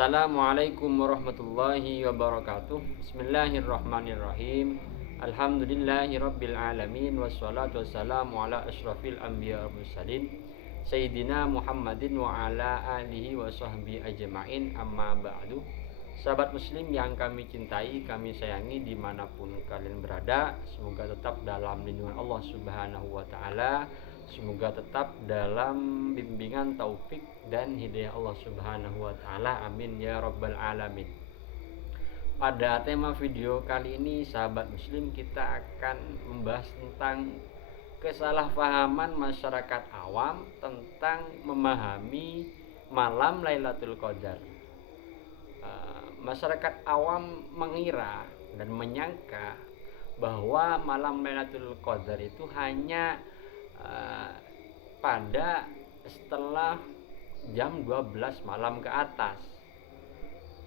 Assalamualaikum warahmatullahi wabarakatuh. Bismillahirrahmanirrahim. Alhamdulillahi rabbil alamin. Wassalatu wassalamu ala asyrafil anbiya wal mursalin Sayyidina Muhammadin wa ala alihi wa sahbihi ajma'in. Amma ba'du. Sahabat muslim yang kami cintai, kami sayangi dimanapun kalian berada, semoga tetap dalam lindungan Allah subhanahu wa ta'ala. Semoga tetap dalam bimbingan taufik dan hidayah Allah subhanahu wa ta'ala. Amin ya rabbal alamin. Pada tema video kali ini, sahabat muslim, kita akan membahas tentang kesalahpahaman masyarakat awam tentang memahami malam Lailatul Qadar. Masyarakat awam mengira dan menyangka bahwa malam Lailatul Qadar itu hanya pada setelah jam 12 malam ke atas.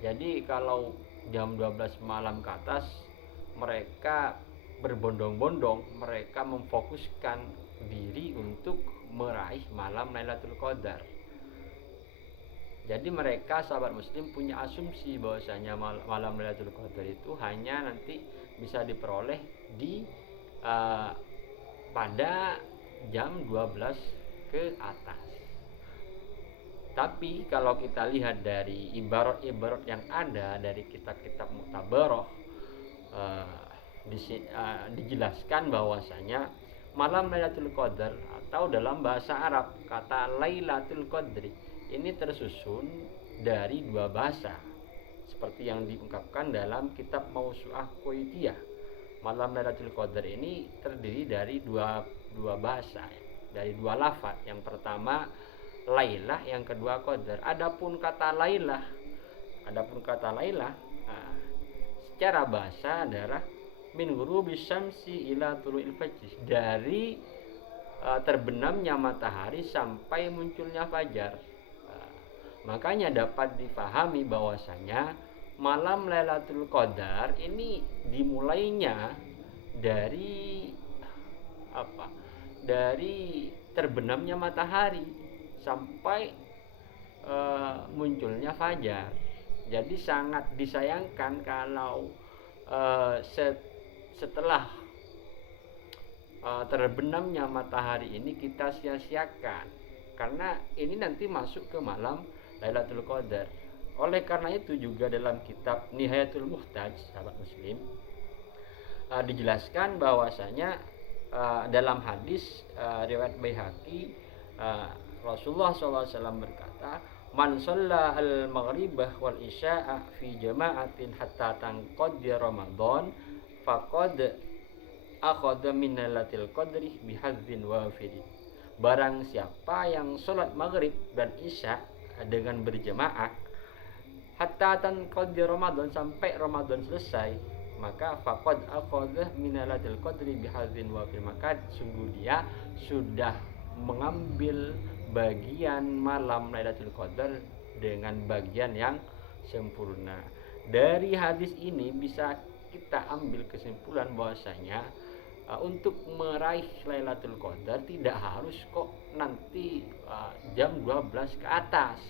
Jadi kalau jam 12 malam ke atas, mereka berbondong-bondong, mereka memfokuskan diri untuk meraih malam Lailatul Qadar. Jadi mereka, sahabat muslim, punya asumsi bahwasanya malam Lailatul Qadar itu hanya nanti bisa diperoleh di pada jam 12 ke atas. Tapi kalau kita lihat dari ibarat-ibarat yang ada dari kitab-kitab Mu'tabarah, dijelaskan bahwasanya malam Lailatul Qadar atau dalam bahasa Arab kata Lailatul Qadri ini tersusun dari dua bahasa seperti yang diungkapkan dalam kitab Mausu'ah Qaidiyah. Malam Lailatul Qadar ini terdiri dari dua bahasa, dari dua lafaz. Yang pertama Lailah, yang kedua Qadar. Adapun kata Lailah, secara bahasa adalah min ghurubis syamsi ila tulu'il fajr, dari terbenamnya matahari sampai munculnya fajar. Makanya dapat dipahami bahwasanya malam Lailatul Qadar ini dimulainya dari dari terbenamnya matahari sampai munculnya fajar. Jadi sangat disayangkan kalau setelah terbenamnya matahari ini kita sia-siakan, karena ini nanti masuk ke malam Lailatul Qadar. Oleh karena itu juga dalam kitab Nihayatul Muhtaj, sahabat muslim, dijelaskan bahwasanya dalam hadis riwayat Baihaqi, Rasulullah SAW berkata, man shalla al-maghribah wal isya'a fi jama'atin hatta tanqadi Ramadan faqad akhadha min lailatul qadri bihadzin wafirin. Barang siapa yang sholat maghrib dan isya dengan berjamaah hatta tanqadi Ramadan, sampai Ramadan selesai, maka faqad akhadha min lailatul qadri bihadzin wafir, maka sungguh dia sudah mengambil bagian malam Lailatul Qadar dengan bagian yang sempurna. Dari hadis ini bisa kita ambil kesimpulan bahwasanya untuk meraih Lailatul Qadar tidak harus kok nanti jam 12 ke atas.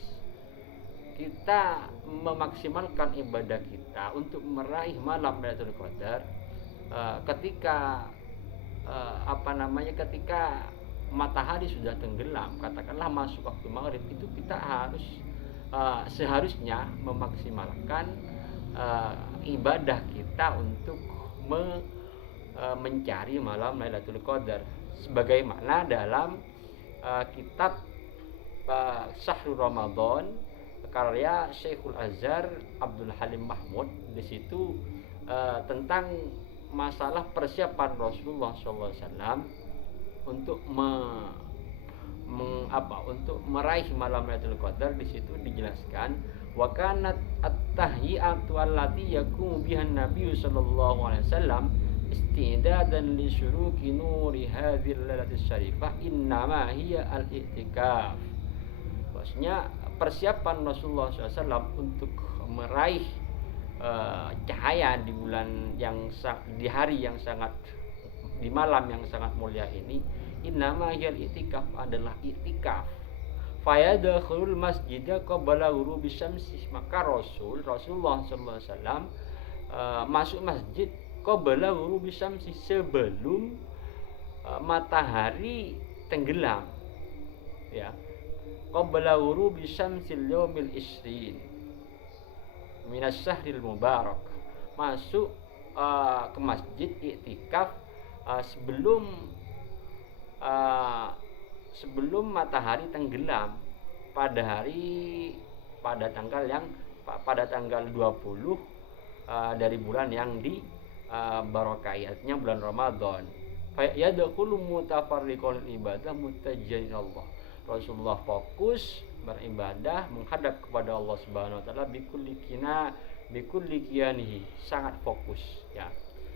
Kita memaksimalkan ibadah kita untuk meraih malam Lailatul Qadar ketika ketika matahari sudah tenggelam, katakanlah masuk waktu maghrib, itu kita harus seharusnya memaksimalkan ibadah kita untuk mencari malam Lailatul Qadar, sebagaimana dalam kitab Syahrul Ramadan karya Syekhul Azhar Abdul Halim Mahmud. Di situ tentang masalah persiapan Rasulullah SAW untuk untuk meraih malam Lailatul Qadar. Di situ dijelaskan wa kanat at-tahiyatu allati yaqumu biha an-nabiy sallallahu alaihi wasallam istidadan li syuruqi nuri hadhil lailatis syarifah innama hiya al-i'tikaf. Maksudnya persiapan Rasulullah SAW untuk meraih cahaya di bulan di hari yang sangat, di malam yang sangat mulia ini, innama hiyal i'tikaf, adalah i'tikaf. fayadkhulul masjida qabla ghurubi syamsi, maka Rasulullah sallallahu alaihi wasallam masuk masjid qabla ghurubi syamsi, sebelum matahari tenggelam, ya. Qabla ghurubi syamsil yaumil isrin minas syahril mubarak, masuk ke masjid iktikaf sebelum matahari tenggelam pada tanggal 20 dari bulan yang di barakahi, artinya bulan Ramadan. Fa yadkhulu mutafarriqul ibadah mutajjal Allah. Rasulullah fokus beribadah menghadap kepada Allah Subhanahu wa taala bikulli qiyanihi, sangat fokus, ya.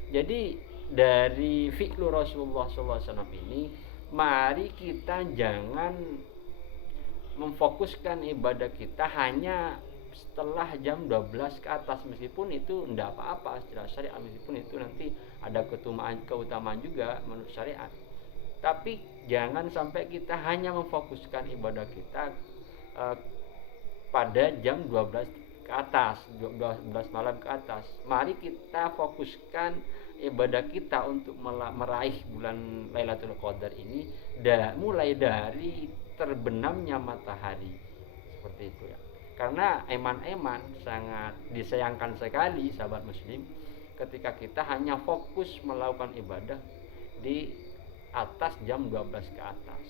Jadi dari fi'lu Rasulullah sallallahu alaihi wasallam ini, mari kita jangan memfokuskan ibadah kita hanya setelah jam 12 ke atas, meskipun itu tidak apa-apa secara syariat, meskipun itu nanti ada keutamaan juga menurut syariat. Tapi jangan sampai kita hanya memfokuskan ibadah kita pada jam 12 ke atas, 12 malam ke atas. Mari kita fokuskan ibadah kita untuk meraih bulan Lailatul Qadar ini mulai dari terbenamnya matahari, seperti itu, ya. Karena eman-eman sangat disayangkan sekali, sahabat muslim, ketika kita hanya fokus melakukan ibadah di atas jam 12 ke atas,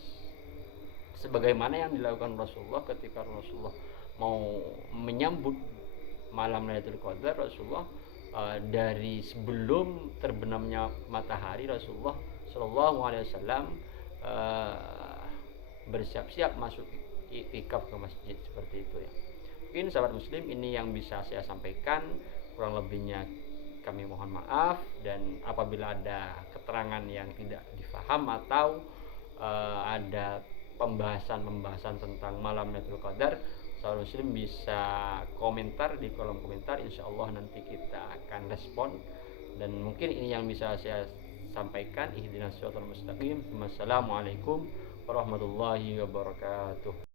sebagaimana yang dilakukan Rasulullah ketika Rasulullah mau menyambut malam Lailatul Qadar. Rasulullah dari sebelum terbenamnya matahari, Rasulullah Shallallahu Alaihi Wasallam bersiap-siap masuk iktikaf ke masjid, seperti itu, ya. Mungkin sahabat muslim ini yang bisa saya sampaikan, kurang lebihnya kami mohon maaf, dan apabila ada keterangan yang tidak difaham atau ada pembahasan tentang malam Lailatul Qadar, sahabat muslim bisa komentar di kolom komentar, insyaallah nanti kita akan respon. Dan mungkin ini yang bisa saya sampaikan. Ihdinas siratal mustaqim. Wassalamualaikum warahmatullahi wabarakatuh.